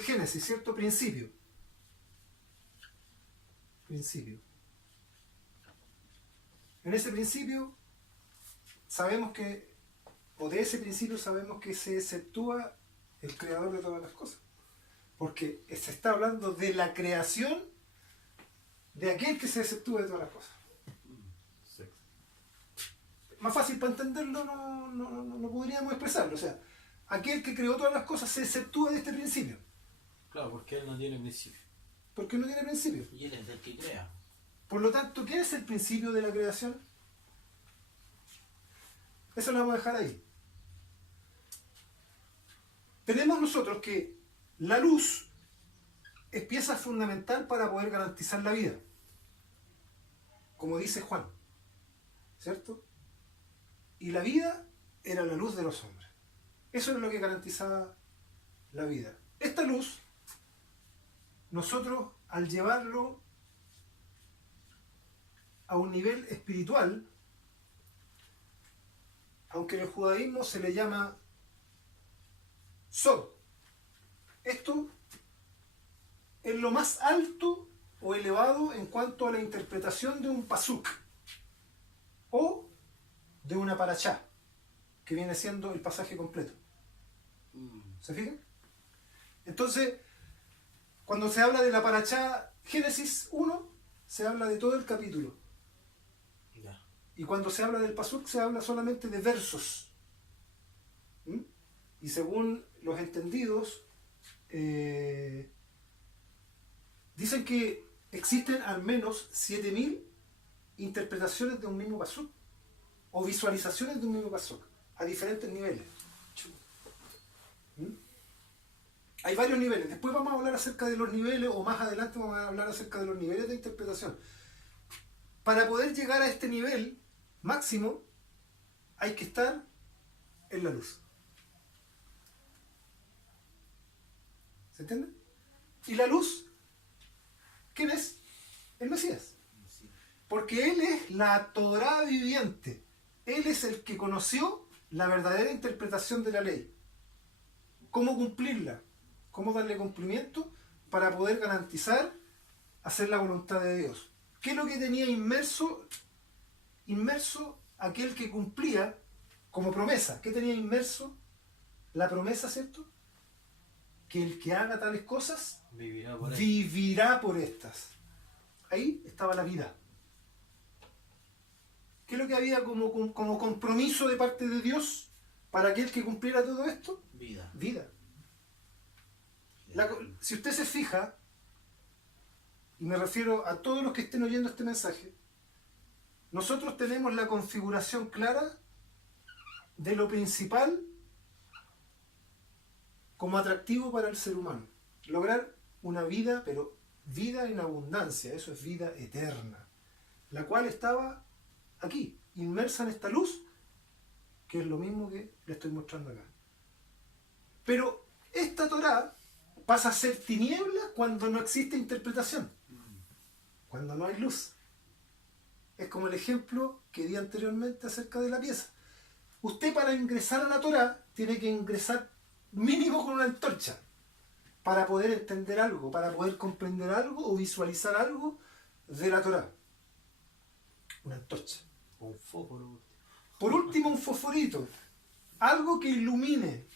del Génesis, ¿cierto? Principio. Principio. En ese principio sabemos que, o de ese principio sabemos que se exceptúa el creador de todas las cosas. Porque se está hablando de la creación de aquel que se exceptúa de todas las cosas. Sí. Más fácil para entenderlo no podríamos expresarlo. O sea, aquel que creó todas las cosas se exceptúa de este principio. Claro, porque él no tiene principio. Porque no tiene principio. Y él es el que crea. Por lo tanto, ¿qué es el principio de la creación? Eso lo vamos a dejar ahí. Tenemos nosotros que la luz es pieza fundamental para poder garantizar la vida. Como dice Juan. ¿Cierto? Y la vida era la luz de los hombres. Eso es lo que garantizaba la vida. Esta luz, nosotros al llevarlo a un nivel espiritual, aunque en el judaísmo se le llama Sod, esto es lo más alto o elevado en cuanto a la interpretación de un pasuk o de una parashá, que viene siendo el pasaje completo. ¿Se fijan? Entonces, cuando se habla de la parashá Génesis 1, se habla de todo el capítulo. Ya. Y cuando se habla del pasuk, se habla solamente de versos. Y según los entendidos, dicen que existen al menos 7000 interpretaciones de un mismo pasuk o visualizaciones de un mismo pasuk a diferentes niveles. Hay varios niveles. Después vamos a hablar acerca de los niveles, o más adelante vamos a hablar acerca de los niveles de interpretación. Para poder llegar a este nivel máximo, hay que estar en la luz. ¿Se entiende? Y la luz, ¿quién es? El Mesías. Porque Él es la Torá viviente. Él es el que conoció la verdadera interpretación de la ley. Cómo cumplirla, cómo darle cumplimiento para poder garantizar hacer la voluntad de Dios. ¿Qué es lo que tenía inmerso aquel que cumplía como promesa? ¿Qué tenía inmerso? La promesa, ¿cierto? Que el que haga tales cosas vivirá por estas. Ahí estaba la vida. ¿Qué es lo que había como compromiso de parte de Dios para aquel que cumpliera todo esto? Vida. Vida. Si usted se fija, y me refiero a todos los que estén oyendo este mensaje, nosotros tenemos la configuración clara de lo principal como atractivo para el ser humano. Lograr una vida, pero vida en abundancia, eso es vida eterna, la cual estaba aquí, inmersa en esta luz, que es lo mismo que le estoy mostrando acá. Pero esta Torá pasa a ser tiniebla cuando no existe interpretación, cuando no hay luz. Es como el ejemplo que di anteriormente acerca de la pieza. Usted, para ingresar a la Torá tiene que ingresar mínimo con una antorcha para poder entender algo, para poder comprender algo o visualizar algo de la Torá. Una antorcha. Un fósforo. Por último, un fosforito. Algo que ilumine.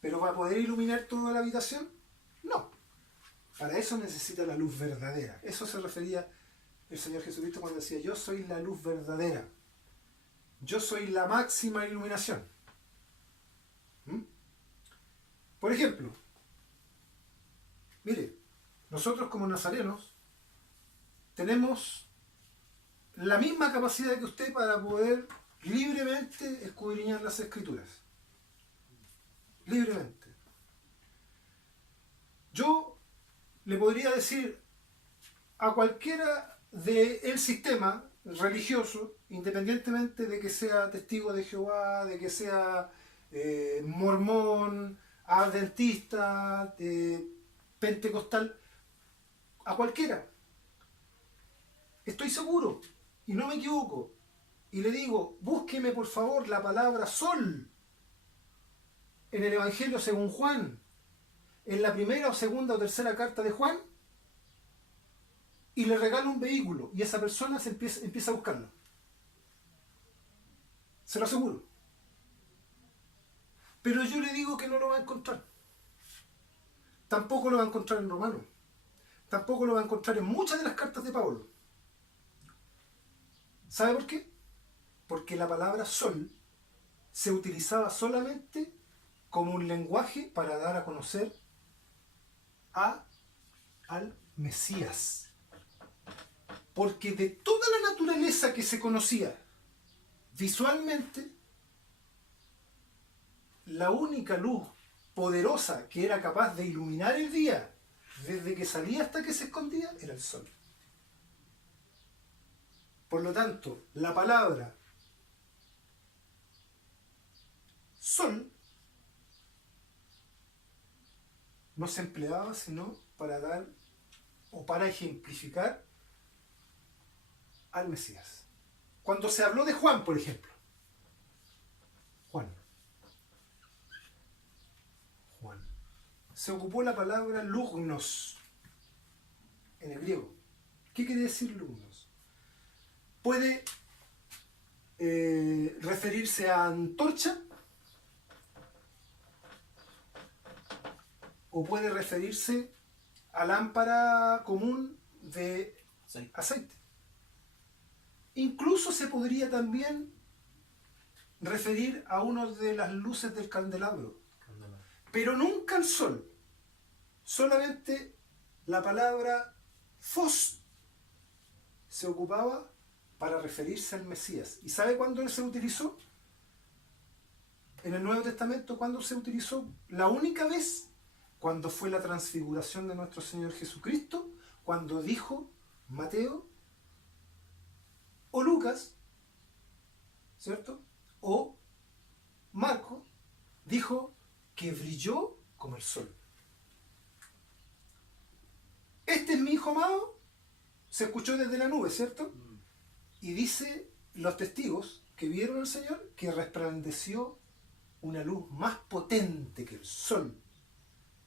¿Pero para poder iluminar toda la habitación? No. Para eso necesita la luz verdadera. Eso se refería el Señor Jesucristo cuando decía: yo soy la luz verdadera. Yo soy la máxima iluminación. Por ejemplo, mire, nosotros como nazarenos tenemos la misma capacidad que usted para poder libremente escudriñar las Escrituras. Libremente. Yo le podría decir a cualquiera del sistema religioso, independientemente de que sea testigo de Jehová, de que sea mormón, adventista, pentecostal, a cualquiera, estoy seguro y no me equivoco, y le digo: búsqueme por favor la palabra sol en el Evangelio según Juan, en la primera o segunda o tercera carta de Juan y le regala un vehículo y esa persona empieza a buscarlo. Se lo aseguro. Pero yo le digo que no lo va a encontrar. Tampoco lo va a encontrar en Romanos. Tampoco lo va a encontrar en muchas de las cartas de Pablo. ¿Sabe por qué? Porque la palabra sol se utilizaba solamente como un lenguaje para dar a conocer al Mesías. Porque de toda la naturaleza que se conocía visualmente, la única luz poderosa que era capaz de iluminar el día desde que salía hasta que se escondía era el sol. Por lo tanto, la palabra sol no se empleaba sino para dar o para ejemplificar al Mesías. Cuando se habló de Juan, por ejemplo, Juan, se ocupó la palabra lugnos en el griego. ¿Qué quiere decir lugnos? Puede referirse a antorcha o puede referirse a lámpara común de aceite. Incluso se podría también referir a una de las luces del candelabro, pero nunca al sol. Solamente la palabra fos se ocupaba para referirse al Mesías. ¿Y sabe cuándo se utilizó? En el Nuevo Testamento, ¿cuándo se utilizó? La única vez, cuando fue la transfiguración de nuestro Señor Jesucristo, cuando dijo Mateo o Lucas, ¿cierto? O Marco, dijo que brilló como el sol. Este es mi hijo amado, se escuchó desde la nube, ¿cierto? Y dice los testigos que vieron al Señor que resplandeció una luz más potente que el sol.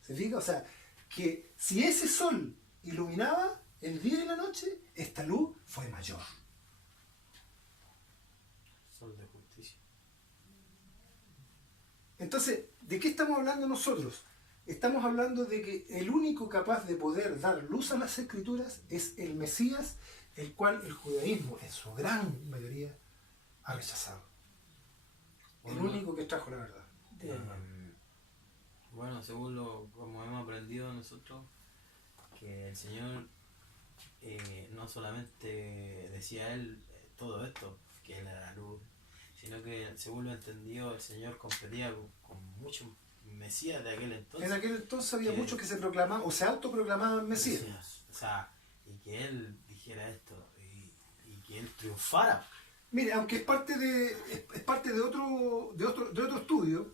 ¿Se fija? O sea, que si ese sol iluminaba el día y la noche, esta luz fue mayor. Sol de justicia. Entonces, ¿de qué estamos hablando nosotros? Estamos hablando de que el único capaz de poder dar luz a las Escrituras es el Mesías, el cual el judaísmo, en su gran mayoría, ha rechazado. El único que trajo la verdad. Bueno, según como hemos aprendido nosotros, que el Señor no solamente decía Él todo esto, que Él era la luz, sino que según lo entendió, el Señor competía con muchos Mesías de aquel entonces. En aquel entonces había muchos que se proclamaban o se autoproclamaban Mesías. O sea, y que Él dijera esto y que Él triunfara. Mire, aunque es parte de otro estudio,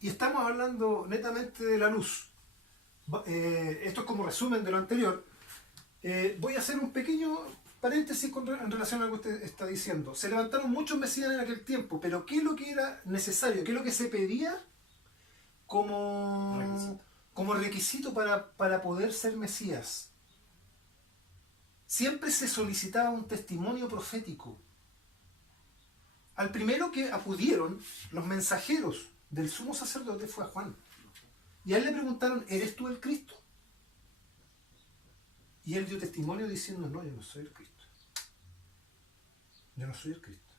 y estamos hablando netamente de la luz. Esto es como resumen de lo anterior. Voy a hacer un pequeño paréntesis en relación a lo que usted está diciendo. Se levantaron muchos mesías en aquel tiempo, pero ¿qué es lo que era necesario? ¿Qué es lo que se pedía como requisito para poder ser mesías? Siempre se solicitaba un testimonio profético. Al primero que acudieron los mensajeros del sumo sacerdote fue a Juan. Y a él le preguntaron, ¿eres tú el Cristo? Y él dio testimonio diciendo, no, yo no soy el Cristo. Yo no soy el Cristo.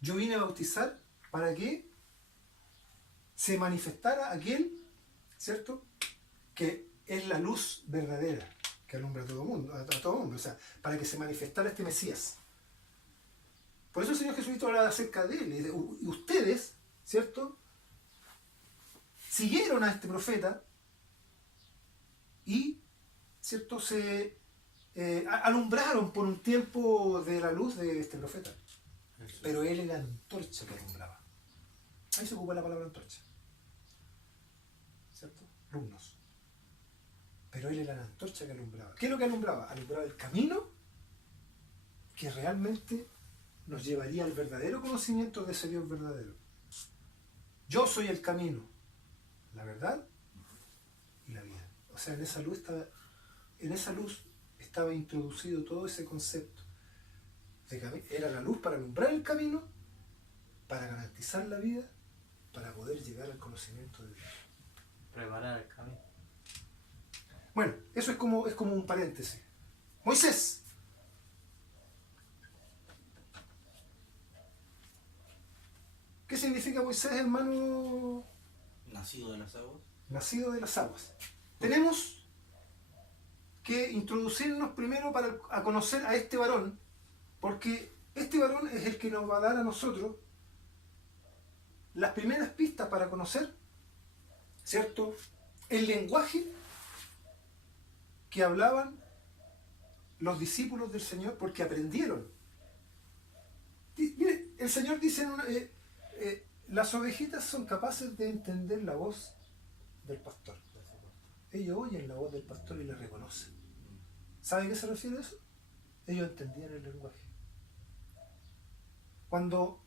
Yo vine a bautizar para que se manifestara aquel, ¿cierto?, que es la luz verdadera que alumbra a todo mundo, a todo hombre. O sea, para que se manifestara este Mesías. Por eso el Señor Jesucristo hablaba acerca de él. Y ustedes, ¿cierto?, siguieron a este profeta y, ¿cierto?, se alumbraron por un tiempo de la luz de este profeta. Pero él era la antorcha que alumbraba. Ahí se ocupa la palabra antorcha, ¿cierto? Lumnos. Pero él era la antorcha que alumbraba. ¿Qué es lo que alumbraba? Alumbraba el camino que realmente nos llevaría al verdadero conocimiento de ese Dios verdadero. Yo soy el camino, la verdad y la vida. O sea, en esa luz estaba introducido todo ese concepto. Era la luz para alumbrar el camino, para garantizar la vida, para poder llegar al conocimiento de Dios. Preparar el camino. Bueno, eso es como un paréntesis. Moisés. ¿Qué significa Moisés, hermano? Nacido de las aguas. Nacido de las aguas. Tenemos que introducirnos primero a conocer a este varón, porque este varón es el que nos va a dar a nosotros las primeras pistas para conocer, ¿cierto?, el lenguaje que hablaban los discípulos del Señor, porque aprendieron. Mire, el Señor dice las ovejitas son capaces de entender la voz del pastor. Ellos oyen la voz del pastor y la reconocen. ¿Sabe a qué se refiere eso? Ellos entendían el lenguaje. Cuando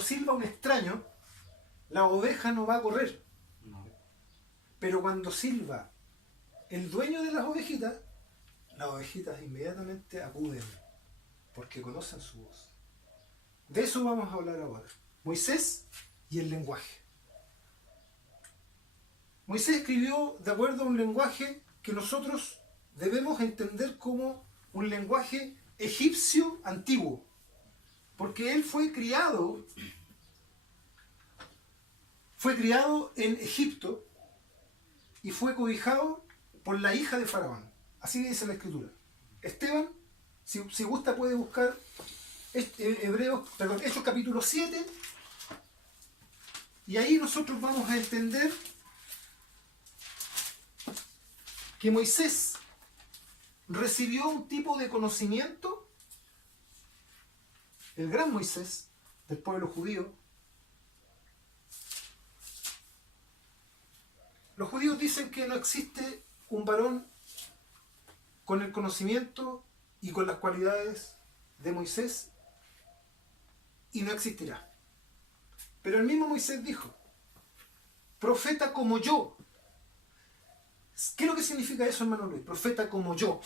silba un extraño, la oveja no va a correr. No. Pero cuando silba el dueño de las ovejitas inmediatamente acuden, porque conocen su voz. De eso vamos a hablar ahora. Moisés y el lenguaje. Moisés escribió de acuerdo a un lenguaje que nosotros debemos entender como un lenguaje egipcio antiguo, porque él fue criado en Egipto y fue cobijado por la hija de Faraón. Así dice la escritura. Esteban, si gusta, puede buscar Hechos capítulo 7, y ahí nosotros vamos a entender que Moisés recibió un tipo de conocimiento, el gran Moisés del pueblo judío. Los judíos dicen que no existe un varón con el conocimiento y con las cualidades de Moisés, y no existirá. Pero el mismo Moisés dijo: profeta como yo. ¿Qué es lo que significa eso, hermano Luis? Profeta como yo.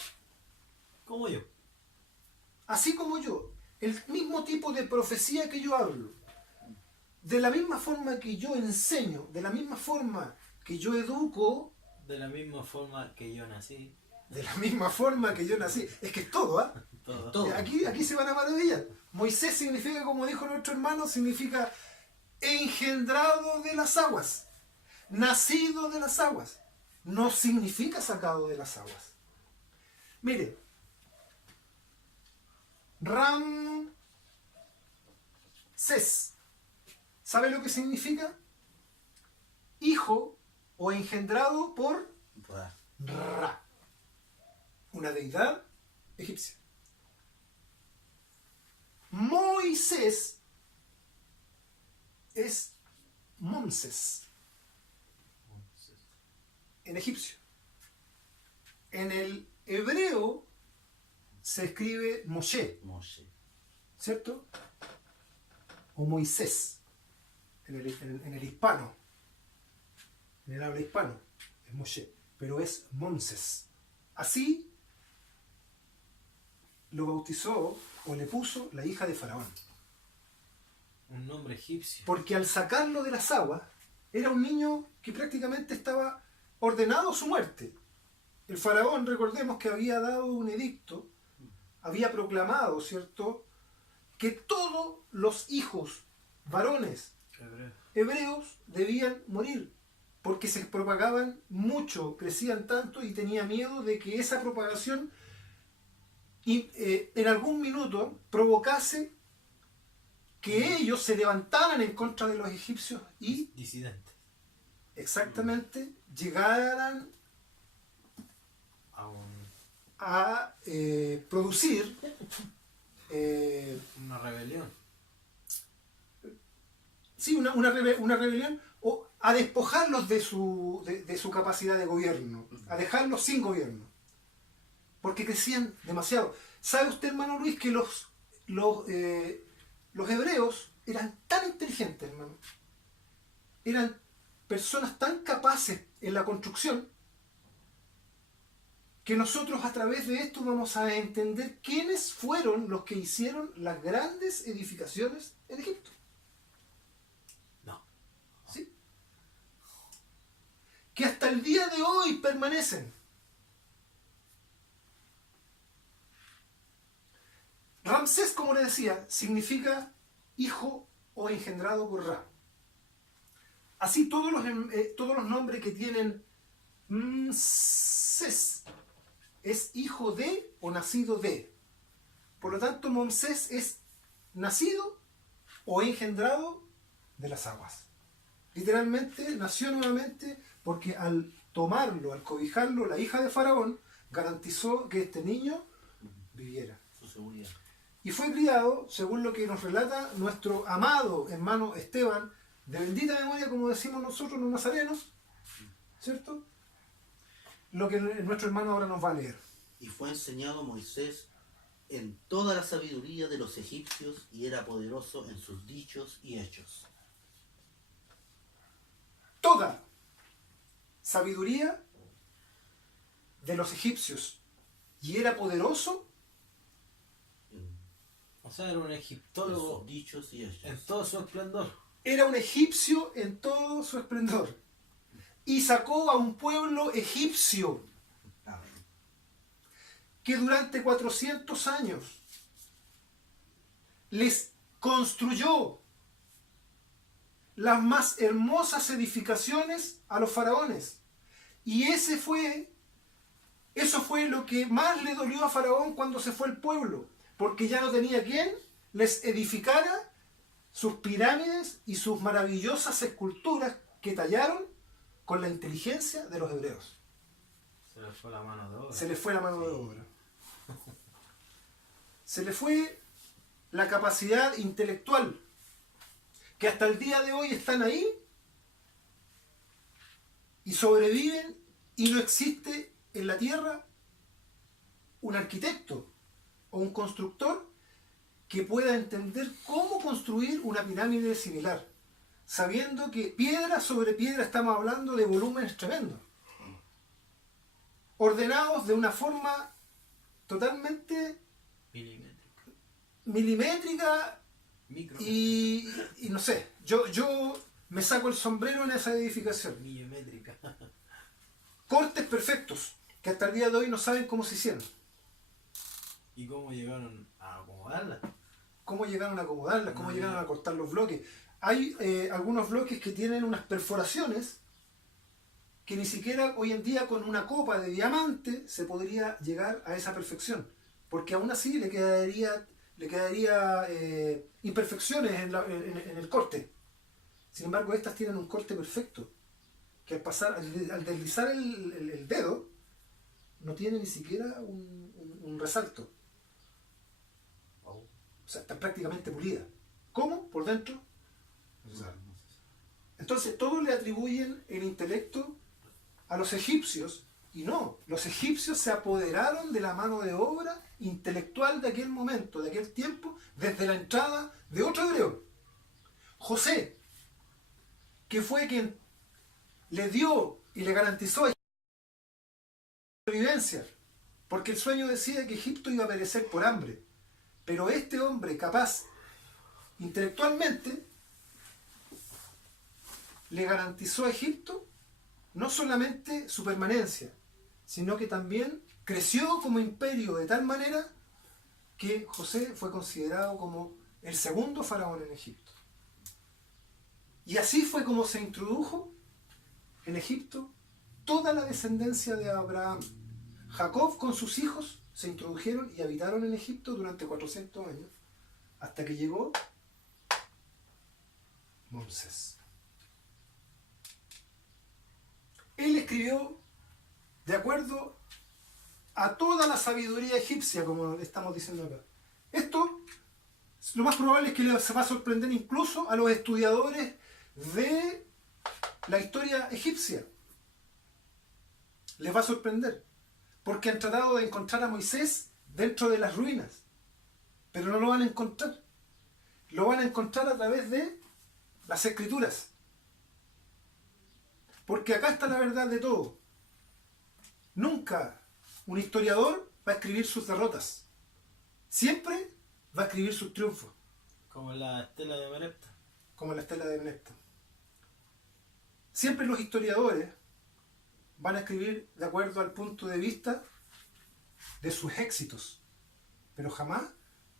Como yo. Así como yo. El mismo tipo de profecía que yo hablo. De la misma forma que yo enseño, de la misma forma que yo educo, De la misma forma que yo nací. de la misma forma que yo nací. Es que es todo, ¿ah? Todo. Todo. Aquí se van a maravillar. Moisés significa, como dijo nuestro hermano, significa engendrado de las aguas, nacido de las aguas. No significa sacado de las aguas. Mire, Ramsés, ¿sabe lo que significa? Hijo o engendrado por Ra. Ra, una deidad egipcia. Moisés es Monses en egipcio. En el hebreo se escribe Moshe, Moshe. ¿cierto? O Moisés en el hispano, en el habla hispano es Moshe, pero es Monses. Así lo bautizó o le puso la hija de Faraón. Un nombre egipcio. Porque al sacarlo de las aguas, era un niño que prácticamente estaba ordenado a su muerte. El faraón, recordemos que había dado un edicto, había proclamado, ¿cierto?, que todos los hijos varones hebreos debían morir, porque se propagaban mucho, crecían tanto, y tenía miedo de que esa propagación en algún minuto provocase que ellos se levantaran en contra de los egipcios y Disidentes. exactamente llegaran a producir Una rebelión. sí, una rebelión, o a despojarlos de su capacidad de gobierno, a dejarlos sin gobierno, porque crecían demasiado. ¿Sabe usted, hermano Luis, que los hebreos eran tan inteligentes, hermano? Eran personas tan capaces en la construcción que nosotros a través de esto vamos a entender quiénes fueron los que hicieron las grandes edificaciones en Egipto. No. ¿Sí? Que hasta el día de hoy permanecen. Ramsés, como le decía, significa hijo o engendrado por Ra. Así todos los nombres que tienen Mses es hijo de o nacido de. Por lo tanto, Moses es nacido o engendrado de las aguas. Literalmente nació nuevamente porque al tomarlo, al cobijarlo, la hija de Faraón garantizó que este niño viviera. Su seguridad. Y fue criado, según lo que nos relata nuestro amado hermano Esteban, de bendita memoria, como decimos nosotros los nazarenos, ¿cierto? Lo que nuestro hermano ahora nos va a leer. Y fue enseñado Moisés en toda la sabiduría de los egipcios y era poderoso en sus dichos y hechos. Toda sabiduría de los egipcios y era poderoso O sea, era un En egiptólogo sus dichos y hechos. en todo su esplendor. era un egipcio en todo su esplendor y sacó a un pueblo egipcio Amén. que durante 400 años les construyó las más hermosas edificaciones a los faraones. Y eso fue lo que más le dolió a Faraón cuando se fue el pueblo, porque ya no tenía quien les edificara sus pirámides y sus maravillosas esculturas que tallaron con la inteligencia de los hebreos. Se le fue la mano de obra. Se les fue la mano de obra. Se le fue la capacidad intelectual, que hasta el día de hoy están ahí y sobreviven, y no existe en la tierra un arquitecto o un constructor que pueda entender cómo construir una pirámide similar, sabiendo que piedra sobre piedra estamos hablando de volúmenes tremendos, ordenados de una forma totalmente milimétrica Micro. y no sé, yo me saco el sombrero en esa edificación. Millométrica. Cortes perfectos, que hasta el día de hoy no saben cómo se hicieron. ¿Y cómo llegaron a acomodarla? Cómo llegaron a acomodarlas, cómo No, llegaron ya. a cortar los bloques. Hay algunos bloques que tienen unas perforaciones que ni siquiera hoy en día con una copa de diamante se podría llegar a esa perfección, porque aún así le quedaría imperfecciones en el corte. Sin embargo, estas tienen un corte perfecto, que al deslizar el dedo no tiene ni siquiera un resalto. O sea, está prácticamente pulida. ¿Cómo? Por dentro. No se sabe. Entonces, todos le atribuyen el intelecto a los egipcios, y no, los egipcios se apoderaron de la mano de obra intelectual de aquel momento, de aquel tiempo, desde la entrada de otro hebreo, José, que fue quien le dio y le garantizó a supervivencia, porque el sueño decía que Egipto iba a perecer por hambre, pero este hombre capaz intelectualmente le garantizó a Egipto no solamente su permanencia, sino que también creció como imperio de tal manera que José fue considerado como el segundo faraón en Egipto. Y así fue como se introdujo en Egipto toda la descendencia de Abraham. Jacob con sus hijos se introdujeron y habitaron en Egipto durante 400 años, hasta que llegó Moisés. Él escribió de acuerdo a toda la sabiduría egipcia, como le estamos diciendo acá. Esto, lo más probable es que les va a sorprender incluso a los estudiadores de la historia egipcia. Les va a sorprender, porque han tratado de encontrar a Moisés dentro de las ruinas, pero no lo van a encontrar. Lo van a encontrar a través de las escrituras. Porque acá está la verdad de todo. Nunca Un historiador va a escribir sus derrotas. Siempre va a escribir sus triunfos, Como la estela de Merepta. como la estela de Benedicto. Siempre los historiadores van a escribir de acuerdo al punto de vista de sus éxitos, pero jamás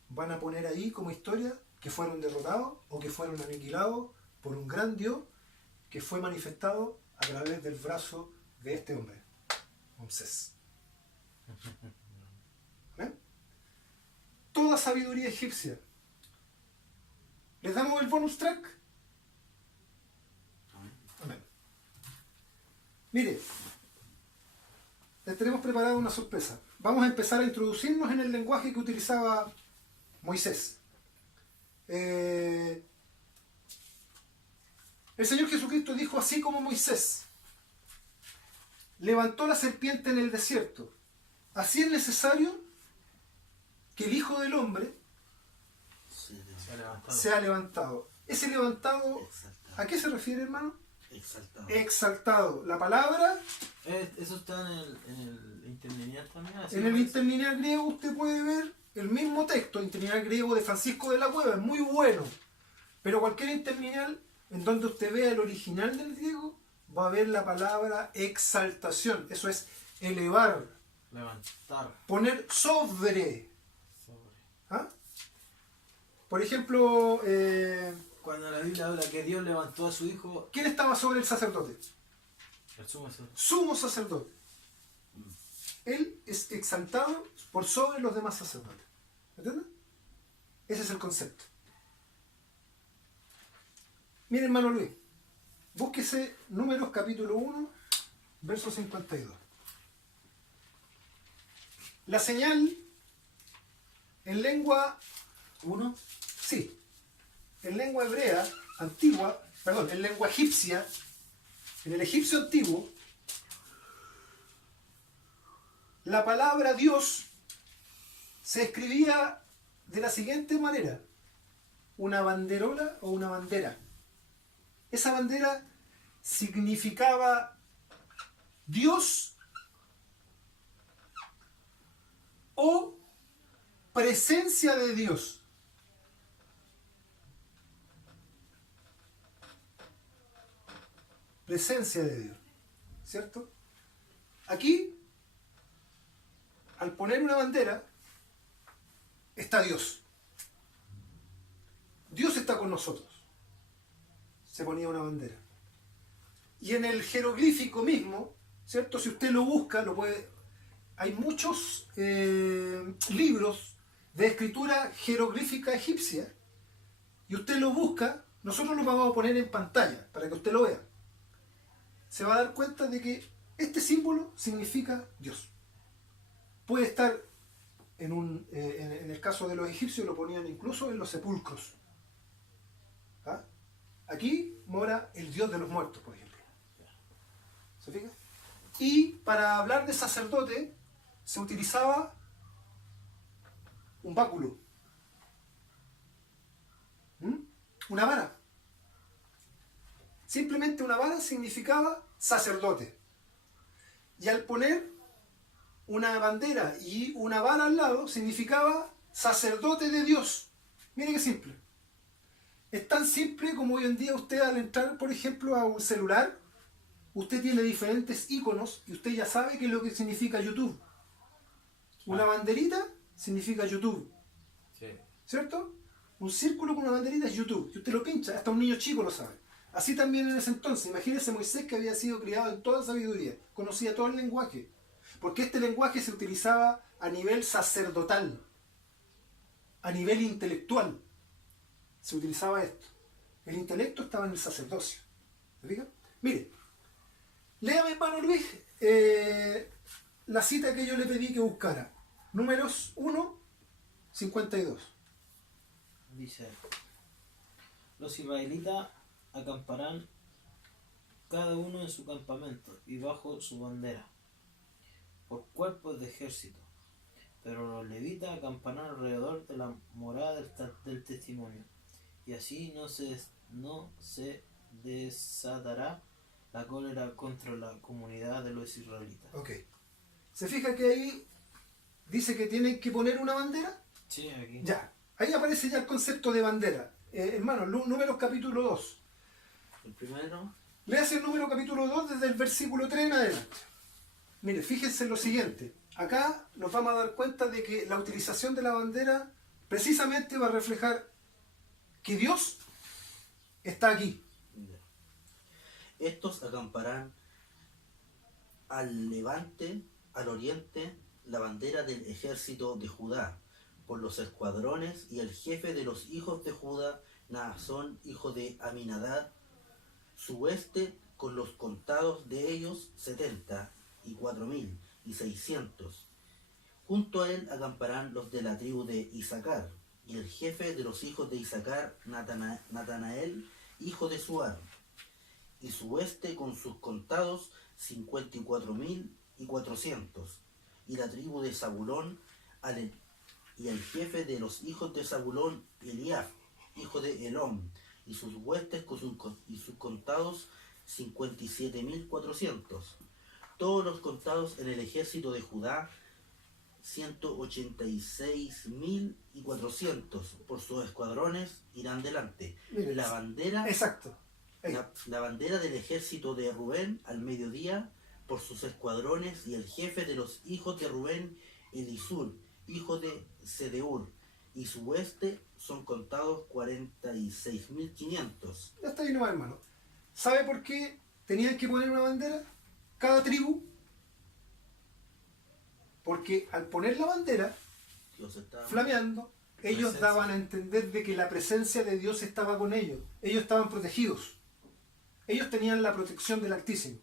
van a poner ahí como historia que fueron derrotados o que fueron aniquilados por un gran Dios que fue manifestado a través del brazo de este hombre, Moisés. ¿Ven? Toda sabiduría egipcia. ¿Les damos el bonus track? Amén. Mire, les tenemos preparada una sorpresa. Vamos a empezar a introducirnos en el lenguaje que utilizaba Moisés. El Señor Jesucristo dijo así como Moisés levantó la serpiente en el desierto. Así es necesario que el Hijo del Hombre sea levantado. Ese levantado, ¿a qué se refiere, hermano? Exaltado. Exaltado. La palabra, Eso está en el interlineal también. así en el parece. interlineal griego usted puede ver el mismo texto, interlineal griego de Francisco de la Cueva, es muy bueno. Pero cualquier interlineal en donde usted vea el original del griego, va a ver la palabra exaltación. Eso es elevar, Levantar. poner sobre. Sobre. ¿Ah? Por ejemplo, Cuando la Biblia habla que Dios levantó a su hijo, ¿quién estaba sobre el sacerdote? el sumo sacerdote. Sumo sacerdote. Él es exaltado por sobre los demás sacerdotes. ¿Entiendes? Ese es el concepto. Mire, hermano Luis, búsquese Números capítulo 1, verso 52. La señal en lengua 1, sí, en lengua hebrea antigua, perdón, en lengua egipcia, en el egipcio antiguo, la palabra Dios se escribía de la siguiente manera: una banderola o una bandera. Esa bandera significaba Dios o presencia de Dios. Presencia de Dios, ¿cierto? Aquí, al poner una bandera, está Dios. Dios está con nosotros. Se ponía una bandera. Y en el jeroglífico mismo, ¿cierto? Si usted lo busca, lo puede. Hay muchos libros de escritura jeroglífica egipcia, y usted lo busca, nosotros lo vamos a poner en pantalla para que usted lo vea. Se va a dar cuenta de que este símbolo significa Dios. Puede estar en el caso de los egipcios, lo ponían incluso en los sepulcros. ¿Ah? Aquí mora el Dios de los muertos, por ejemplo. ¿Se fija? Y para hablar de sacerdote se utilizaba un báculo. Una vara. Simplemente una vara significaba sacerdote. Y al poner una bandera y una vara al lado, significaba sacerdote de Dios. Mire qué simple. Es tan simple como hoy en día usted, al entrar, por ejemplo, a un celular, usted tiene diferentes iconos y usted ya sabe qué es lo que significa YouTube. Una banderita significa YouTube. Sí. ¿Cierto? Un círculo con una banderita es YouTube. Si usted lo pincha, hasta un niño chico lo sabe. Así también en ese entonces. Imagínese Moisés, que había sido criado en toda sabiduría. Conocía todo el lenguaje. Porque este lenguaje se utilizaba a nivel sacerdotal. A nivel intelectual. Se utilizaba esto. El intelecto estaba en el sacerdocio. ¿Se fija? Mire. Léame, hermano Luis, la cita que yo le pedí que buscara. Números 1, 52. Dice: los israelitas acamparán cada uno en su campamento y bajo su bandera, por cuerpos de ejército. Pero los levitas acamparán alrededor de la morada del testimonio, y así no se desatará la cólera contra la comunidad de los israelitas. Ok. ¿Se fija que ahí dice que tienen que poner una bandera? Sí, aquí. Ya, ahí aparece ya el concepto de bandera. Hermano, Números capítulo 2. El primero, Léase el Número capítulo 2 desde el versículo 3 en adelante. Mire, fíjense en lo siguiente. Acá nos vamos a dar cuenta de que la utilización de la bandera precisamente va a reflejar que Dios está aquí. estos acamparán al levante, al oriente, la bandera del ejército de Judá, por los escuadrones, y el jefe de los hijos de Judá, Naasón, hijo de Aminadab, su hueste, con los contados de ellos, 74.600. Junto a él acamparán los de la tribu de Isaacar, y el jefe de los hijos de Isaacar, Natanael, hijo de Suar, y su hueste con sus contados 54.400. Y la tribu de Zabulón, y el jefe de los hijos de Zabulón, Eliab, hijo de Elón, y sus huestes y sus contados 57.400. Todos los contados en el ejército de Judá 186.400 por sus escuadrones irán delante. Mire, La bandera, exacto. Ahí. la bandera del ejército de Rubén al mediodía por sus escuadrones, y el jefe de los hijos de Rubén, Elisur, hijo de Sedeur, y su hueste son contados 46.500. Ya está ahí nomás, hermano. ¿Sabe por qué tenían que poner una bandera? Cada tribu. Porque al poner la bandera, Dios está flameando, ellos Presencia. daban a entender de que la presencia de Dios estaba con ellos. Ellos estaban protegidos. Ellos tenían la protección del Altísimo.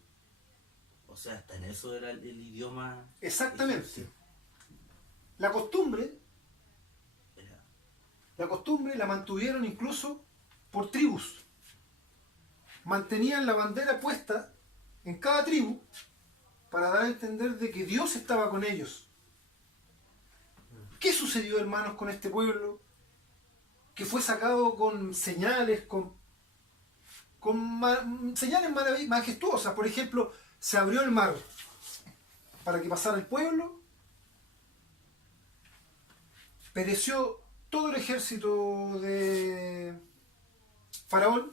O sea, hasta en eso era el idioma. Exactamente. egipcio. La costumbre Era- la mantuvieron incluso por tribus. Mantenían la bandera puesta en cada tribu para dar a entender de que Dios estaba con ellos. ¿Qué sucedió, hermanos, con este pueblo? Que fue sacado con señales, con señales majestuosas. Por ejemplo, se abrió el mar para que pasara el pueblo. Pereció todo el ejército de Faraón.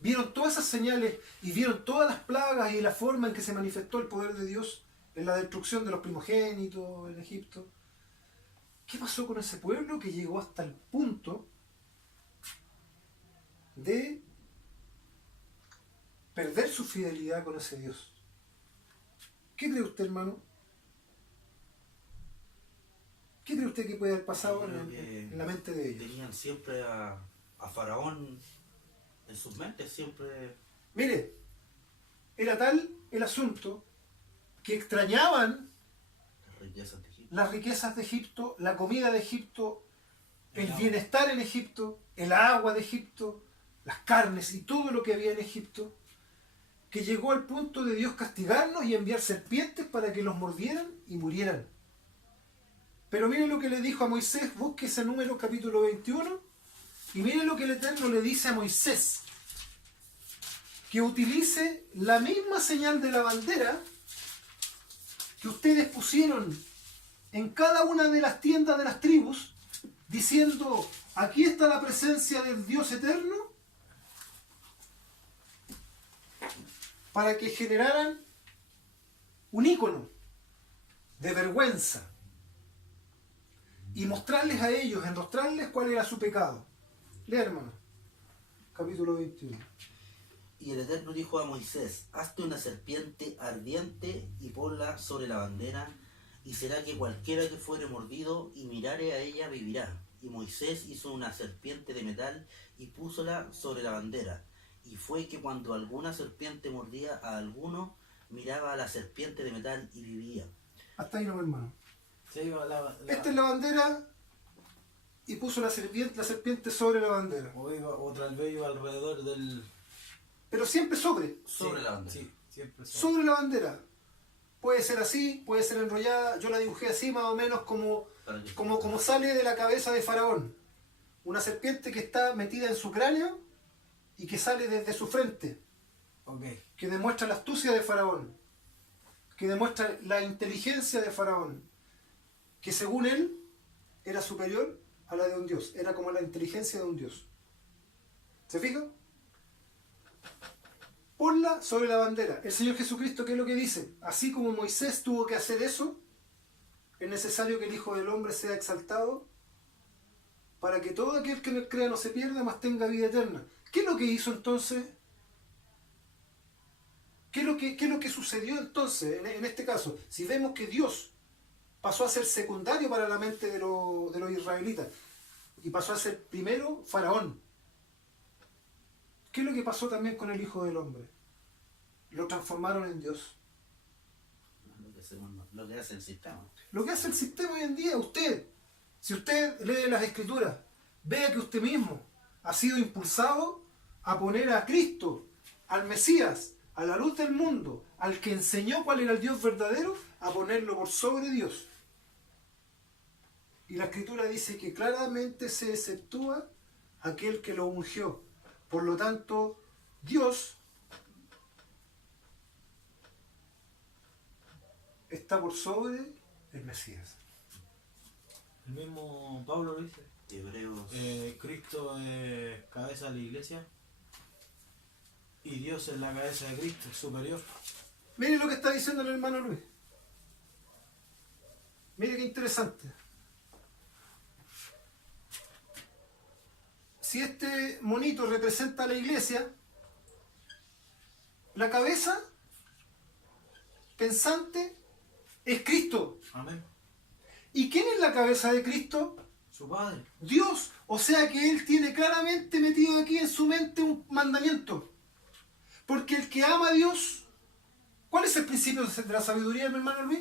Vieron todas esas señales y vieron todas las plagas y la forma en que se manifestó el poder de Dios en la destrucción de los primogénitos en Egipto. ¿Qué pasó con ese pueblo que llegó hasta el punto de perder su fidelidad con ese Dios? ¿Qué cree usted, hermano? ¿Qué cree usted que puede haber pasado Yo creo que en la mente de ellos? tenían siempre a Faraón en sus mentes, siempre. Mire, era tal el asunto que extrañaban Las riquezas de Egipto. las riquezas de Egipto, la comida de Egipto, el El agua. bienestar en Egipto, el agua de Egipto, las carnes y todo lo que había en Egipto, que llegó al punto de Dios castigarnos y enviar serpientes para que los mordieran y murieran. Pero mire lo que le dijo a Moisés, busque ese Número capítulo 21, y mire lo que el Eterno le dice a Moisés, que utilice la misma señal de la bandera que ustedes pusieron en cada una de las tiendas de las tribus, diciendo, aquí está la presencia del Dios eterno, para que generaran un ícono de vergüenza y mostrarles a ellos, enrostrarles cuál era su pecado. Lea, hermano, capítulo 21. Y el Eterno dijo a Moisés: hazte una serpiente ardiente y ponla sobre la bandera, y será que cualquiera que fuere mordido y mirare a ella vivirá. Y Moisés hizo una serpiente de metal y púsola sobre la bandera. Y fue que cuando alguna serpiente mordía a alguno, miraba a la serpiente de metal y vivía. Hasta ahí no, hermano. Sí, Esta es la bandera y puso la serpiente sobre la bandera. o tal vez iba alrededor del... Pero siempre sobre. Sobre Sí, la bandera. Sí, siempre Sobre la bandera. Puede ser así, puede ser enrollada. Yo la dibujé así más o menos como sale de la cabeza de Faraón. Una serpiente que está metida en su cráneo y que sale desde su frente, Ok. que demuestra la astucia de Faraón, que demuestra la inteligencia de Faraón, que según él era superior a la de un dios, era como la inteligencia de un dios. ¿Se fijan? Ponla sobre la bandera. El Señor Jesucristo, ¿qué es lo que dice? Así como Moisés tuvo que hacer eso, es necesario que el Hijo del Hombre sea exaltado para que todo aquel que en él crea no se pierda, mas tenga vida eterna. ¿Qué es lo que hizo entonces? ¿Qué es lo que sucedió entonces en este caso? Si vemos que Dios pasó a ser secundario para la mente de los israelitas y pasó a ser primero Faraón, ¿qué es lo que pasó también con el Hijo del Hombre? Lo transformaron en Dios. Lo que hace el sistema. Lo que hace el sistema hoy en día, si usted lee las Escrituras, vea que usted mismo ha sido impulsado a poner a Cristo, al Mesías, a la luz del mundo, al que enseñó cuál era el Dios verdadero, a ponerlo por sobre Dios. Y la Escritura dice que claramente se exceptúa aquel que lo ungió. Por lo tanto, Dios está por sobre el Mesías. El mismo Pablo lo dice. Hebreos. Cristo es cabeza de la iglesia y Dios es la cabeza de Cristo, es superior. Mire lo que está diciendo el hermano Luis. Mire qué interesante. Si este monito representa a la iglesia, la cabeza pensante es Cristo. Amén. ¿Y quién es la cabeza de Cristo? Su Padre. Dios. O sea que Él tiene claramente metido aquí en su mente un mandamiento. Porque el que ama a Dios, ¿cuál es el principio de la sabiduría, mi hermano Luis?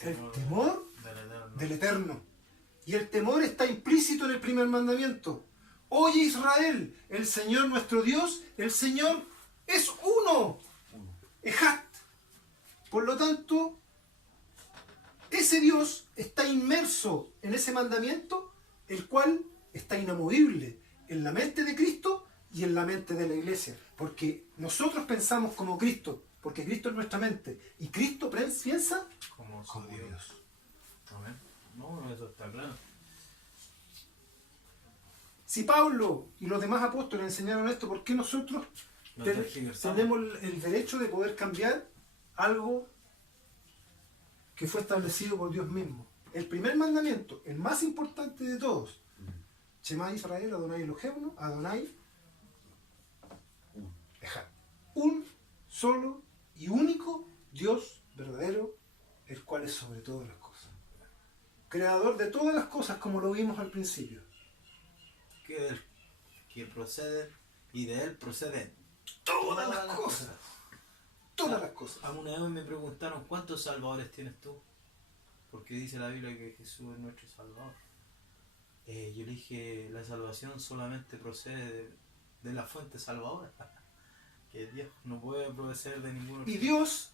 El temor del Eterno. Y el temor está implícito en el primer mandamiento. Oye Israel, el Señor nuestro Dios, el Señor es uno. Ejat. Por lo tanto, ese Dios está inmerso en ese mandamiento, el cual está inamovible en la mente de Cristo y en la mente de la iglesia. Porque nosotros pensamos como Cristo, porque Cristo es nuestra mente, y Cristo piensa Como su como Dios. Dios. Amén. No, eso está claro. Si Pablo y los demás apóstoles enseñaron esto, ¿por qué nosotros No tergiversamos. tenemos el derecho de poder cambiar algo que fue establecido por Dios mismo? El primer mandamiento, el más importante de todos, Shema Israel, Adonai Elohenu, Adonai Ejad. Un solo y único Dios verdadero, el cual es sobre todas las cosas. Creador de todas las cosas, como lo vimos al principio. Que procede y de él proceden Todas las cosas. Todas las cosas. Alguna vez me preguntaron ¿cuántos salvadores tienes tú? Porque dice la Biblia que Jesús es nuestro salvador. Yo le dije, la salvación solamente procede de la fuente salvadora. Que Dios no puede proceder de ningún otro. Y Dios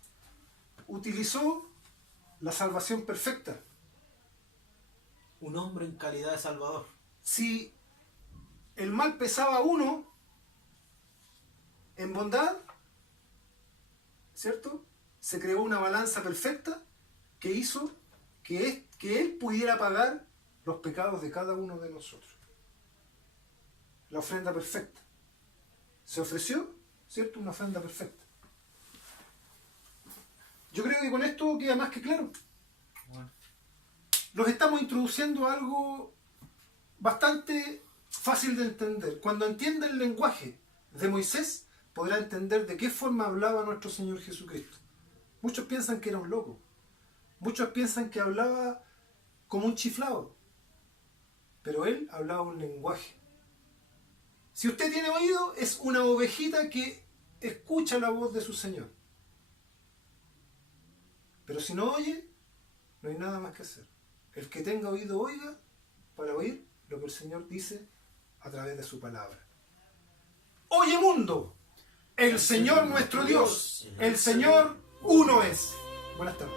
utilizó la salvación perfecta. Un hombre en calidad de salvador. Si el mal pesaba 1 en bondad, ¿cierto? Se creó una balanza perfecta que hizo que Él pudiera pagar los pecados de cada uno de nosotros. La ofrenda perfecta. Se ofreció, ¿cierto? Una ofrenda perfecta. Yo creo que con esto queda más que claro. Bueno, Los estamos introduciendo a algo bastante fácil de entender. Cuando entienda el lenguaje de Moisés, podrá entender de qué forma hablaba nuestro Señor Jesucristo. Muchos piensan que era un loco. Muchos piensan que hablaba como un chiflado. Pero él hablaba un lenguaje. Si usted tiene oído, es una ovejita que escucha la voz de su Señor. Pero si no oye, no hay nada más que hacer. El que tenga oído, oiga para oír lo que el Señor dice a través de su palabra. Oye mundo, el Señor nuestro Dios, el Señor uno es. Buenas tardes.